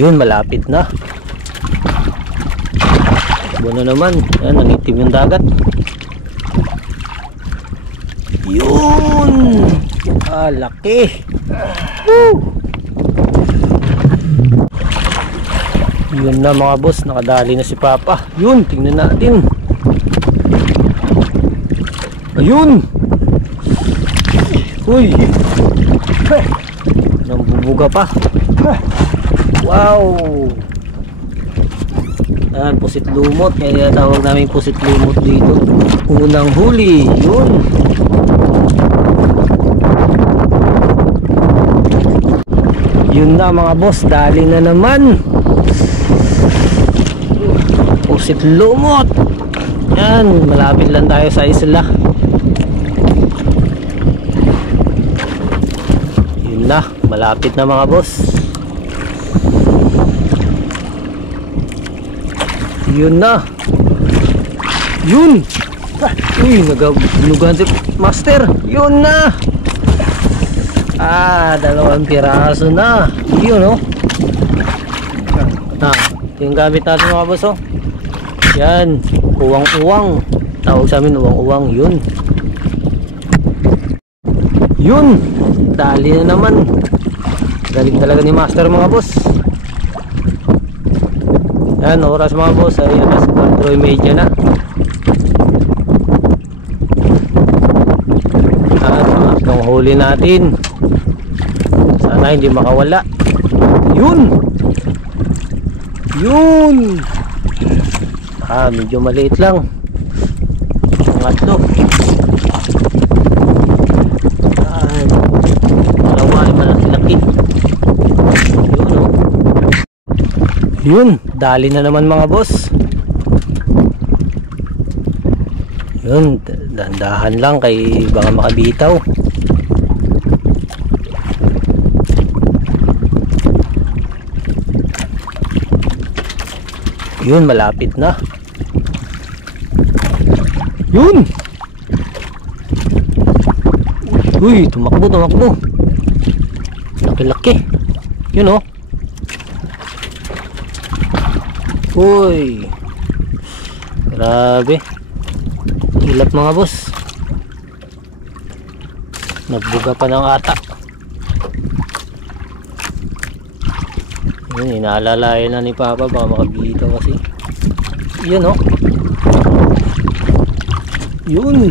Yun, malapit na. Buno naman. Yan, nangitim yung dagat. Yun. Laki. Woo! Yun na mga boss, nakadali na si Papa. Yun, tingnan natin. Ayun. Uy. Nambubuga pa. Wow. Ayan, pusit lumot. Kaya tawag namin pusit lumot dito. Unang huli. Yun. Yun na mga boss, dali na naman. Pusit lumot. Yan, malapit lang tayo sa isla. Yun na, malapit na mga boss. Yun na. Yun. Uy, nagabunugan si Master. Yun na. Dalawang piraso na. Yun, oh. Yung gamit natin mga boss, oh. Yan, uwang-uwang. Tawag sa amin uwang-uwang. Yun. Yun. Dali na naman. Galing talaga ni Master mga boss. Yan, oras mga boss ay alas 4:30 na. At ang huli natin, sana hindi makawala. Yun. Yun. Medyo maliit lang. Pangatlo. Dalawa ay malaki-laki. Yun, oh. Yun, dali na naman mga boss. Yun, dahan-dahan lang kay baka makabitaw. Yun, malapit na. Yun. Uy, tumakbo. Laki-laki. Yun, oh. Uy. Grabe. Hilap mga boss. Nagbuga pa ng ata. Yun, inaalalayan na ni Papa, baka makabito kasi. Yun, oh. Yun.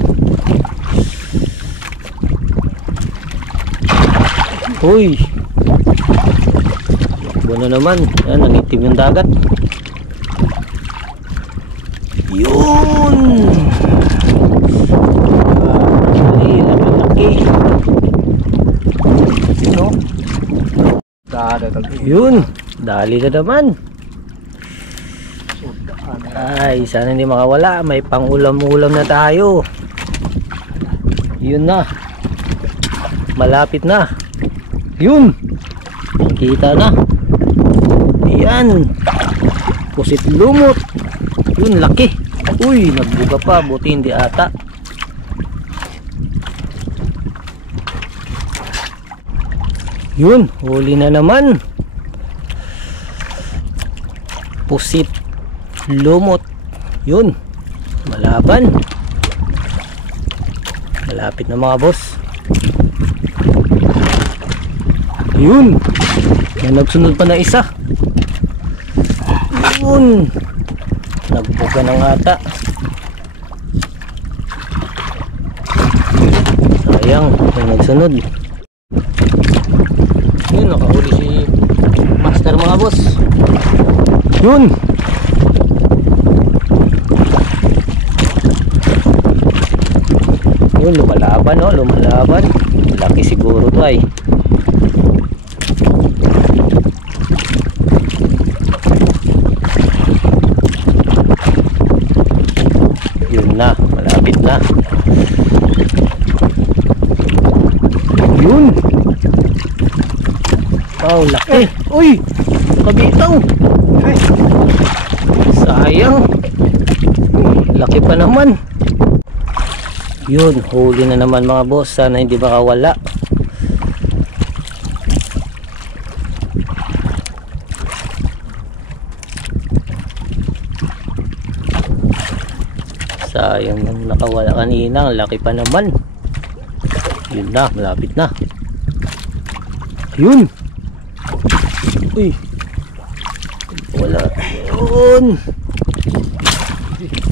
Uy. Buno naman. Yan, nangitim yung dagat. Yun. Laki. No? Yun. Dali na naman. Ay, sana hindi makawala. May pang-ulam-ulam na tayo. Yun na. Malapit na. Yun. Kita na. Ayan. Pusit lumot. Yun, laki. Uy, nagbuga pa. Buti hindi ata. Yun, huli na naman. Pusit lumot. Yun, malaban. Malapit na mga boss. Yun, may nagsunod pa na isa. Yun, nagbuga ng ata. Sayang, may nagsunod. Yun, nakahuli si Master mga boss. Yun. Yun, lumalaban, oh, lumalaban. Laki siguro to ay. Yun na, malapit na. Yun. Wow, laki. Uy, nakabitaw. Sayang. Laki pa naman. Yun, huli na naman mga boss. Sana hindi makawala. sayang nang nakawala kanina, laki pa naman. Yun na, malapit na. Yun. Uy, wala yun.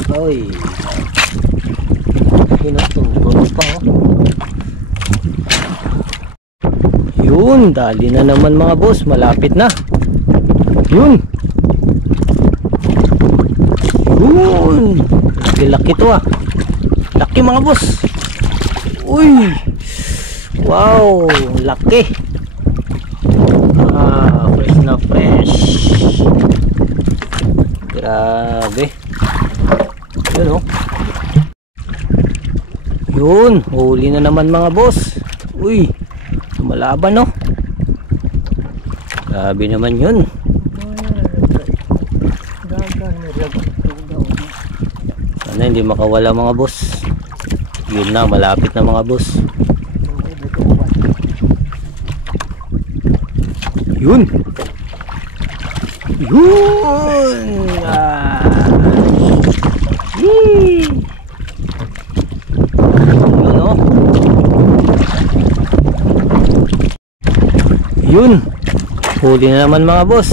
Ay, pinatungtong pa oh. Yun, dali na naman mga boss, malapit na. Yun. Yun, laki-laki to ah. Laki mga boss. Uy, wow, laki. Fresh na fresh. Grabe. Yun oh. Yun, huli na naman mga boss. Uy, lumalaban oh. Grabe naman yun. Sana hindi makawala mga boss. Yun na, malapit na mga boss. Yun. Yun. Yee. Yun oh. Yun. Huli na naman mga boss.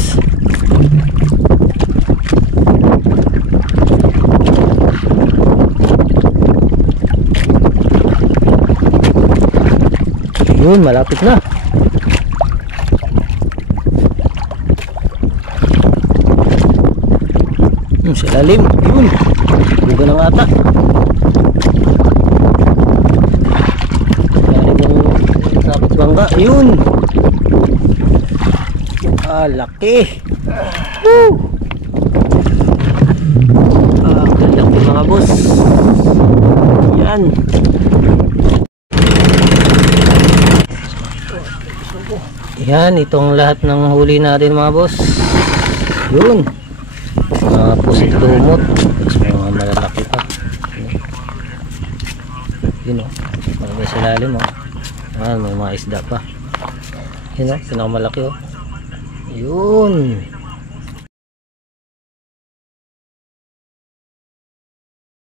Yun, malapit na. Sa lalim. Yun. Buga ng ata. Lalim ng sapit bangga. Yun. Laki. Woo. Laki mga boss. Yan. Yan, itong lahat ng huli natin mga boss. Yun. Mga pusit lumot. Tapos may mga malalaki pa. Yun o. Marami sa lalim o. May mga isda pa. Yun o, pinakamalaki o. Yun.